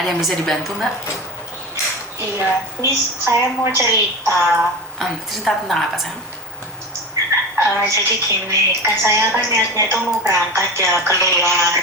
Ada yang bisa dibantu, Mbak? Iya, Miss, saya mau cerita. Cerita tentang apa, sayang? Jadi gini, kan saya kan niatnya itu mau berangkat ya keluar.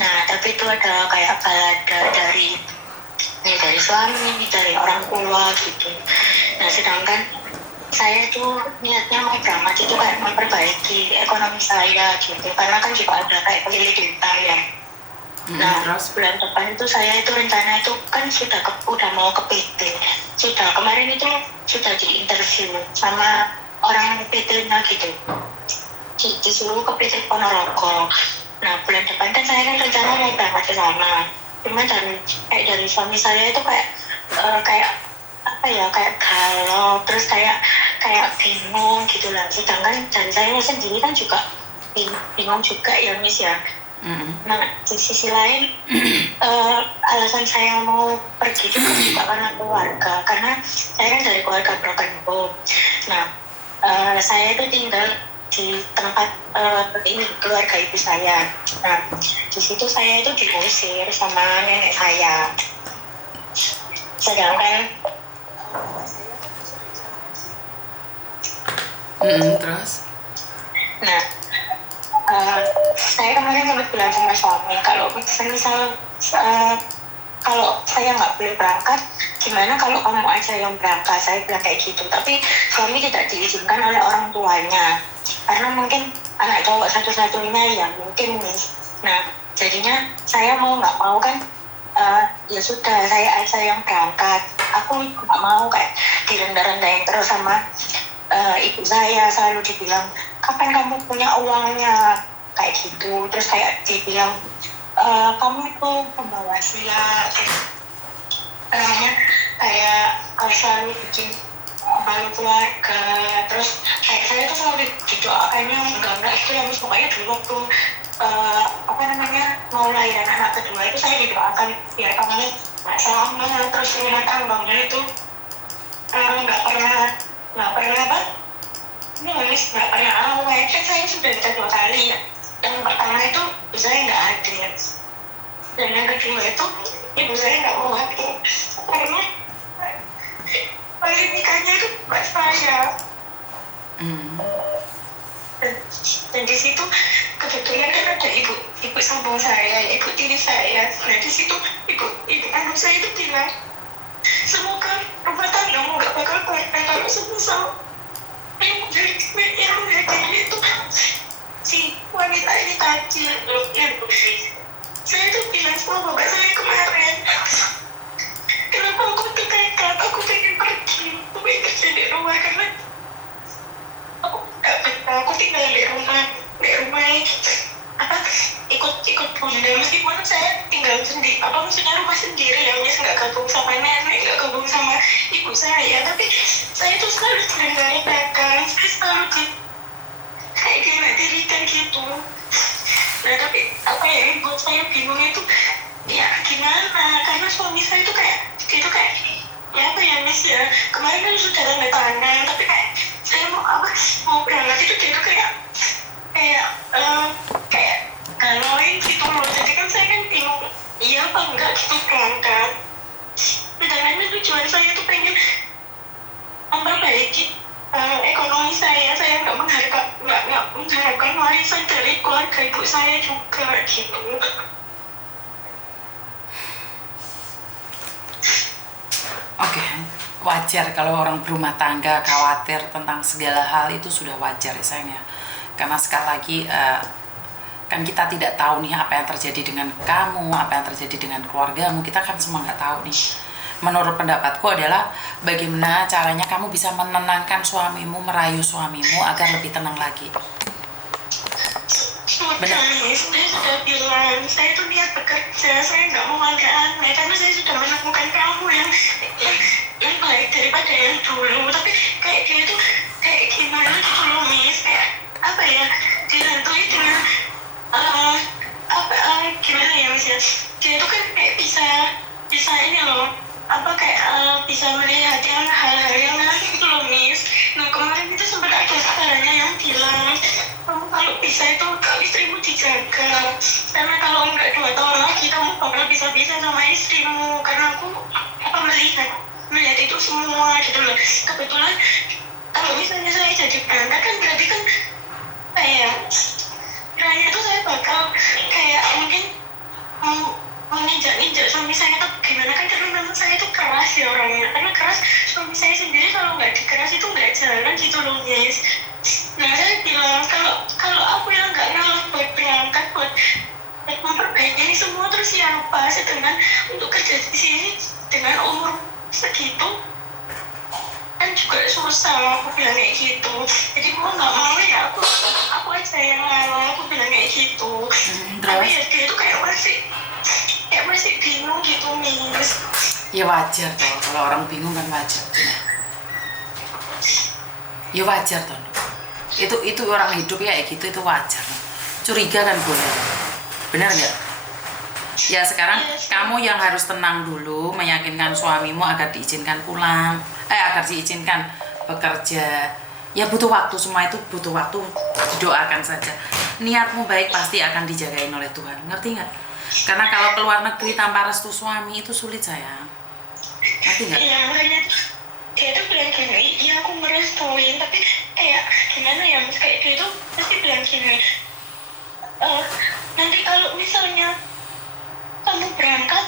Nah, tapi itu ada kayak balada dari suami, dari orang tua gitu. Nah, sedangkan saya tuh niatnya mau berangkat itu kayak memperbaiki ekonomi saya gitu. Karena kan juga ada kayak pemilik utang ya. Nah, Terus? bulan depan itu saya itu rencana itu kan udah mau ke PT. Kemarin itu sudah di interview sama orang PT-nya gitu. Disuruh ke PT Ponorogo. Nah, bulan depan kan saya kan rencana mau berangkat ke sana. Cuma dari suami saya itu kayak apa ya, kayak galau, terus kayak bingung gitu lah. Sedangkan dari saya sendiri kan juga bingung juga ya, Miss ya. Nah, di sisi lain alasan saya mau pergi juga karena keluarga, karena saya kan dari keluarga broken home. Nah, saya itu tinggal di tempat ini keluarga ibu saya. Nah, di situ saya itu diusir sama nenek saya. Sedangkan Terus? nah, saya kemarin sempat bilang sama suami kalau misal kalau saya nggak boleh berangkat, gimana kalau kamu aja yang berangkat? Saya bilang kayak gitu. Tapi suami tidak diizinkan oleh orang tuanya karena mungkin anak cowok satu-satunya ya mungkin nih. Nah, jadinya saya mau nggak mau kan, ya sudah saya aja yang berangkat. Aku nggak mau kayak direndah-rendahin terus sama ibu saya. Selalu dibilang kapan kamu punya uangnya kayak gitu. Terus kayak dibilang kamu itu pembawa silat, namanya kayak selalu bikin malu keluarga. Terus kayak saya tuh selalu didoakannya enggak itu ya, Miss. Pokoknya dulu waktu apa namanya mau lahiran anak kedua itu saya didoakan biar kamu nggak selamat, terus rumah tangganya itu nggak pernah apa ini, Miss, nggak pernah awet. Kan saya sudah minta 2 kali ya. Yang pertama itu ibu saya nggak ada, dan yang kedua itu ibu saya nggak mau aku karena paling nikahnya itu mbak saya. Dan di situ kebetulan kan ada ibu sambung saya, ibu tiri saya. Nah, di situ ibu kandung saya itu bilang semoga rumah tanggamu nggak bakal baik kalau semisal yang menjadi itu si wanita ini tadi. Saya tuh bilang sama bapak saya kemarin, kenapa aku tekan, aku pengen pergi, aku pengen kerja di rumah karena aku nggak betah, aku tinggal di rumah apa ikut bunda, meskipun saya tinggal sendiri, apa maksudnya rumah sendiri ya, Miss, nggak gabung sama nenek, nggak gabung sama ibu saya, tapi saya tuh selalu direndahkan, saya selalu kayak dirikan gitu. Nah, tapi apa ya yang buat saya bingung itu ya gimana, karena suami saya itu kayak ya apa ya, Miss ya, kemarin kan sudah tanda tangan, tapi kayak saya mau berangkat itu dia itu kayak galauin gitu loh. Jadi kan saya kan bingung iya apa enggak gitu berangkat, sedangkan tujuan saya tuh pengen memperbaiki ekonomi saya nggak mengharapkan warisan dari keluarga ibu saya juga gitu. Oke, wajar kalau orang berumah tangga khawatir tentang segala hal, itu sudah wajar ya, sayang ya. Karena sekali lagi kan kita tidak tahu nih apa yang terjadi dengan kamu, apa yang terjadi dengan keluargamu, kita kan semua nggak tahu nih. Menurut pendapatku adalah bagaimana caranya kamu bisa menenangkan suamimu, merayu suamimu agar lebih tenang lagi. Sudah, saya sudah bilang, saya tuh niat bekerja, saya nggak mau aneh-aneh karena saya sudah menemukan kamu yang baik daripada yang dulu. Tapi kayak dia tuh kayak gimana gitu loh, Miss, kayak apa ya, dihantui dengan gimana ya, Miss ya, dia tuh kan kayak bisa ini loh, apa kayak bisa melihat hal-hal yang lain gitu loh, Miss. Nah, kemarin itu sempat ada saudaranya yang bilang kamu kalau bisa itu kalau istrimu dijaga, karena kalau enggak 2 tahun lagi kamu bakal bisa-bisa sama istrimu, karena aku apa melihat itu semua gitu loh. Kebetulan kalau misalnya saya jadi berangkat kan berarti kan kayak kiranya tuh saya bakal kayak mungkin menginjak-injak suami saya tuh gimana kan, karena memang saya tuh keras ya orangnya, karena keras suami saya sendiri kalau nggak dikeras itu nggak jalan gitu loh guys. Nah saya bilang kalau aku yang nggak ngalah buat berangkat buat memperbaiki ini semua terus siapa, sedangkan untuk kerja di sini dengan umur segitu kan juga susah, aku bilang kayak gitu. Jadi mau nggak mau ya aku aja yang ngalah, aku bilang kayak gitu. Tapi ya dia tuh kayak masih bingung gitu Miss. Ya wajar toh, kalau orang bingung kan wajar. Ya wajar toh. Itu orang hidup ya kayak gitu, itu wajar. Curiga kan boleh. Benar nggak? Ya sekarang kamu yang harus tenang dulu, meyakinkan suamimu agar diizinkan pulang, agar diizinkan bekerja. Ya butuh waktu, semua itu butuh waktu, doakan saja. Niatmu baik pasti akan dijagain oleh Tuhan, ngerti nggak? Karena kalau keluar negeri tanpa restu suami itu sulit sayang, ngerti nggak? Iya makanya dia tuh bilang gini, iya aku merestuin, tapi kayak gimana ya Mas, kayak dia tuh pasti bilang gini, nanti kalau misalnya kamu berangkat,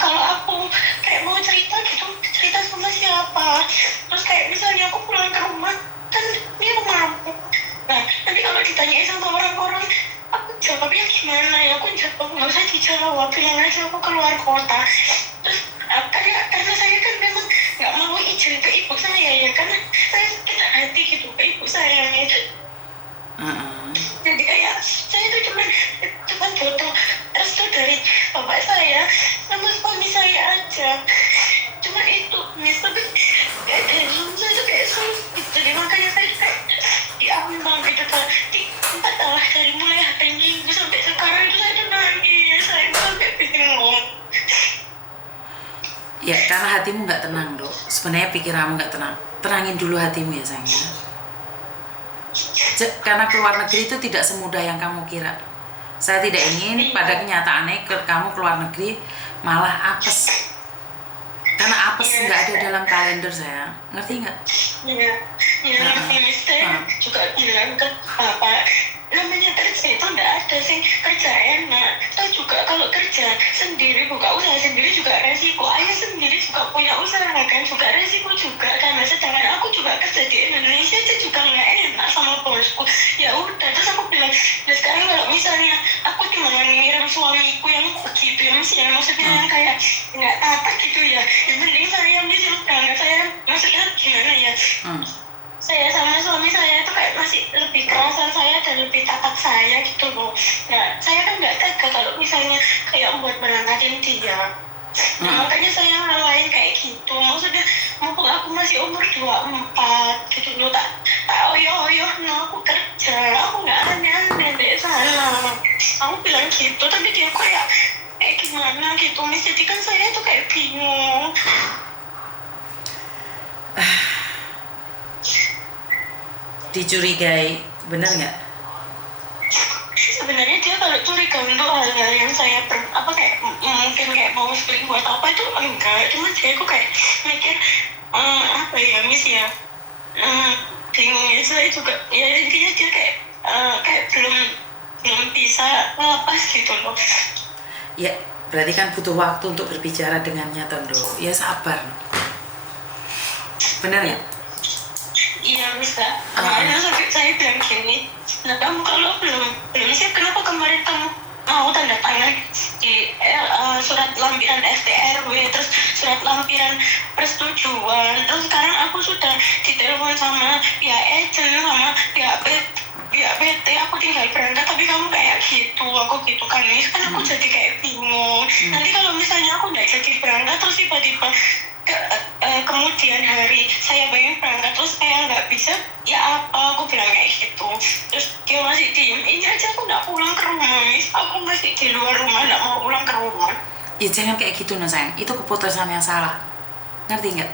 kalau aku kayak mau cerita gitu, cerita sama siapa, terus kayak misalnya aku pulang ke rumah kan dia mampu. Nah nanti kalau ditanyain sama orang-orang aku jawabnya gimana ya, aku jawab nggak usah dijawab, bilang aja aku keluar kota. Terus karena saya kan memang nggak mau izin ke ibu saya ya, karena saya sakit hati gitu ke ibu saya gitu. Jadi kayak saya tuh cuma butuh restu dari bapak saya sama suami saya aja, cuma itu Miss. Tapi kayak dari suami saya tuh kayak sulit, jadi makanya saya kayak diambang gitu tadi. Entahlah dari mulai hari Minggu sampai sekarang itu saya tuh nangis, saya sampai bingung. Ya karena hatimu nggak tenang dok, sebenarnya pikiranmu nggak tenang. Tenangin dulu hatimu ya sayang ya. Karena keluar negeri itu tidak semudah yang kamu kira. Saya tidak ingin pada kenyataannya kamu keluar negeri malah apes. Karena apes nggak ada dalam kalender saya, ngerti nggak? Iya, ngerti Miss. Saya juga bilang ke Bapak, namanya kerja itu nggak ada sih kerja enak. Saya juga kalau kerja sendiri, buka usaha sendiri juga resiko. Ayah sendiri juga punya usaha kan, juga resiko juga. Karena sedangkan aku juga kerja di Indonesia aja juga nggak enak sama bosku. Ya udah, terus aku bilang, nah sekarang kalau misalnya aku cuma ngirim suamiku yang begitu ya Miss, yang maksudnya yang kayak nggak tatak gitu ya. Yang penting saya Miss yang berangkat, saya maksudnya gimana ya? Saya sama suami saya itu kayak masih lebih kerasan saya dan lebih tatak saya gitu loh. Nah saya kan nggak tega kalau misalnya kayak buat berangkatin dia. Nah, makanya saya ngalahin kayak gitu. Maksudnya mumpung aku masih umur 24 gitu loh, tak oyoh no aku kerja, aku nggak aneh-aneh deh sana. Aku bilang gitu, tapi dia kayak gimana gitu Miss. Jadi kan saya tuh kayak bingung. Dicurigai, benar nggak? Sebenarnya dia kalau curiga untuk hal-hal yang saya mungkin kayak mau selingkuh atau apa itu enggak, cuma dia kok kayak mikir apa ya Miss ya, bingung ya. Saya juga ya intinya dia kayak belum bisa ngelepas gitu loh. Ya berarti kan butuh waktu untuk berbicara dengannya Tondo. Ya sabar, benar ya? Iya bisa. Makanya saya bilang gini, nah kamu kalau belum siap, kenapa kemarin kamu mau tanda tangan di surat lampiran STRW, terus surat lampiran persetujuan, terus sekarang aku sudah ditelepon sama pihak agent, sama pihak PT, aku tinggal berangkat tapi kamu kayak gitu, aku gitu kan Miss. Kan aku jadi kayak bingung. Nanti kalau misalnya aku nggak jadi berangkat terus tiba-tiba kemudian hari saya pengen berangkat terus saya nggak bisa, ya apa, aku bilang kayak gitu. Terus dia masih diem, ini aja aku nggak pulang ke rumah Miss, aku masih di luar rumah nggak mau pulang ke rumah. Ya jangan kayak gitu nah sayang, itu keputusan yang salah, ngerti nggak?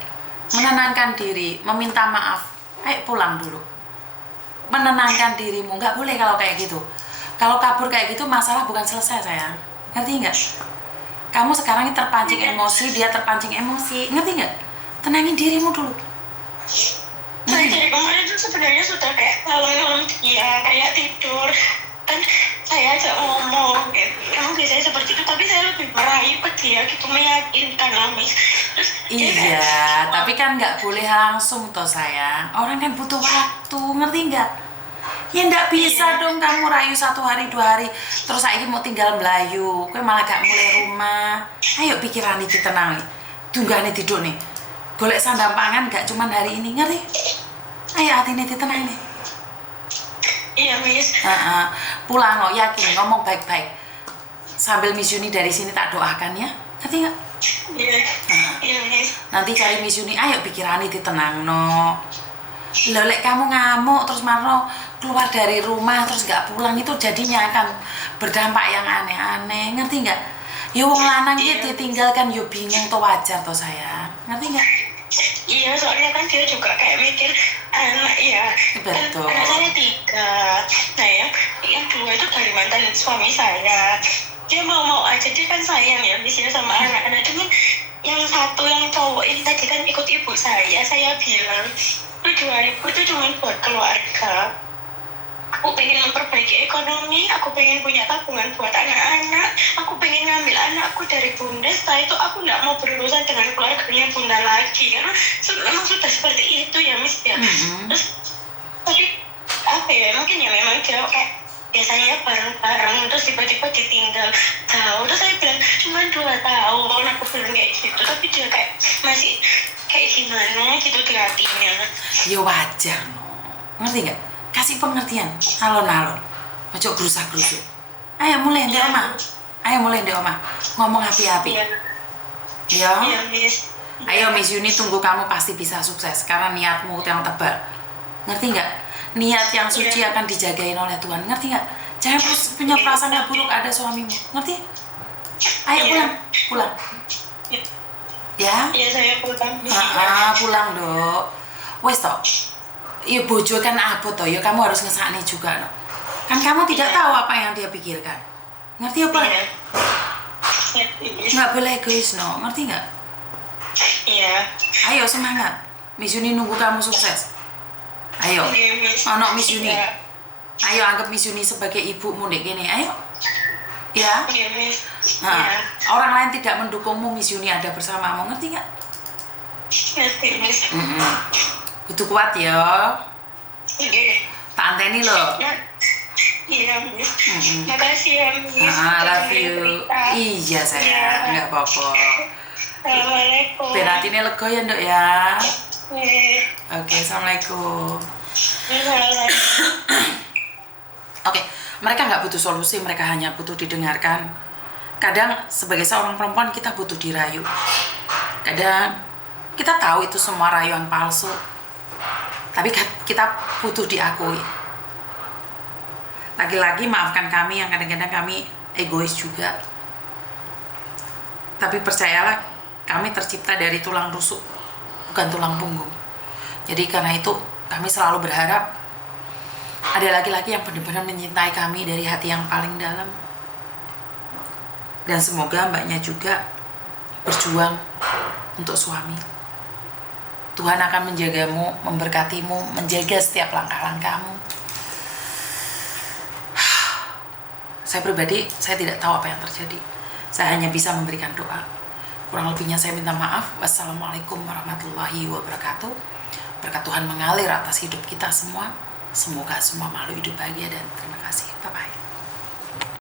Menenangkan diri, meminta maaf, ayo pulang dulu. menenangkan dirimu. Nggak boleh kalau kayak gitu. Kalau kabur kayak gitu masalah bukan selesai sayang. Ngerti nggak? Kamu sekarang ini terpancing emosi, dia terpancing emosi. Ngerti nggak? Tenangin dirimu dulu. Saya dari kemarin tuh sebenarnya sudah kayak malam-malam dia kayak tidur kan saya ajak ngomong gitu. Emang biasanya seperti itu, tapi saya lebih meraih ke dia gitu, meyakinkan lah Miss. Terus dia Iya, kayak, tapi kan nggak boleh langsung toh sayang. Orang kan butuh waktu, ngerti nggak? Ya nggak bisa dong kamu rayu 1 hari 2 hari terus saya mau tinggal Melayu, kue malah gak mulai rumah. Ayo pikiran ini tenang nih, tunggane tidur nih. Golek sandang pangan gak cuman hari ini, ngerti? Ayo hati ini tenang nih. iya Miss. Pulang lo yakin ngomong baik-baik. Sambil Miss Yuni dari sini tak doakan ya, ngerti nggak? Iya, iya Miss. Nanti cari Miss Yuni, ayo pikiran ini tenang no. Lelek kamu ngamuk terus Marno keluar dari rumah terus gak pulang, itu jadinya akan berdampak yang aneh-aneh, ngerti nggak? Ya wong lanang gitu ditinggalkan yo bingung tuh, wajar tuh sayang, ngerti nggak? Iya, soalnya kan dia juga kayak mikir anak ya. Betul. Kan anak saya 3. Nah yang 2 itu dari mantan suami saya. Dia mau aja, dia kan sayang ya Miss ya sama anak-anak. Cuman yang satu yang cowok ini tadi kan ikut ibu saya bilang tujuan ibu itu cuma buat keluarga. Aku pengen memperbaiki ekonomi, aku pengen punya tabungan buat anak-anak, aku pengen ngambil anakku dari bunda, setelah itu aku nggak mau berurusan dengan keluarganya bunda lagi, karena memang sudah seperti itu ya Miss ya. Terus, tapi apa ya, mungkin ya memang dia kayak biasanya bareng-bareng, terus tiba-tiba ditinggal jauh, terus saya bilang cuma 2 tahun, aku bilang kayak gitu, tapi dia kayak masih kayak gimana gitu di hatinya. Ya wajar no, ngerti nggak? Kasih pengertian, alon-alon, ojo gerusak-gerusuk. Ayo mulai di omah, ngomong api-api. Ya. Iya Miss. Ayo Miss Yuni, tunggu kamu pasti bisa sukses karena niatmu yang tebal. Ngerti nggak? Niat yang suci akan dijagain oleh Tuhan. Ngerti nggak? Jangan punya perasaan buruk ada suamimu. Ngerti? Ayo pulang. Ya? Iya saya pulang. Pulang dok. Wes toh. Ya bojo kan abot toh. Ya kamu harus ngesakni juga no. Kan kamu tidak tahu apa yang dia pikirkan. Ngerti apa? Nggak boleh egois no. Ngerti nggak? Iya. Ayo semangat. Miss Yuni nunggu kamu sukses. Ayo. Ono Miss Yuni. Ayo anggap Miss Yuni sebagai ibumu dek gini. Ayo. Ya. Orang lain tidak mendukungmu, Miss Yuni ada bersamamu. Ngerti nggak? Ngerti Miss. Kudu kuat ya. Tak anteni loh. Iya Miss. Makasih ya Miss. Love you. Iya sayang, nggak apa-apa. Assalamualaikum. Beratine lega ya nduk ya. Oke, assalamualaikum. Oke, mereka nggak butuh solusi, mereka hanya butuh didengarkan. Kadang sebagai seorang perempuan kita butuh dirayu. Kadang kita tahu itu semua rayuan palsu, tapi kita butuh diakui. Lagi-lagi maafkan kami yang kadang-kadang kami egois juga. Tapi percayalah, kami tercipta dari tulang rusuk, bukan tulang punggung. Jadi karena itu kami selalu berharap ada laki-laki yang benar-benar mencintai kami dari hati yang paling dalam. Dan semoga mbaknya juga berjuang untuk suami. Tuhan akan menjagamu, memberkatimu, menjaga setiap langkah-langkahmu. Saya pribadi, saya tidak tahu apa yang terjadi. Saya hanya bisa memberikan doa. Kurang lebihnya saya minta maaf. Wassalamualaikum warahmatullahi wabarakatuh. Berkat Tuhan mengalir atas hidup kita semua. Semoga semua makhluk hidup bahagia dan terima kasih. Bye-bye.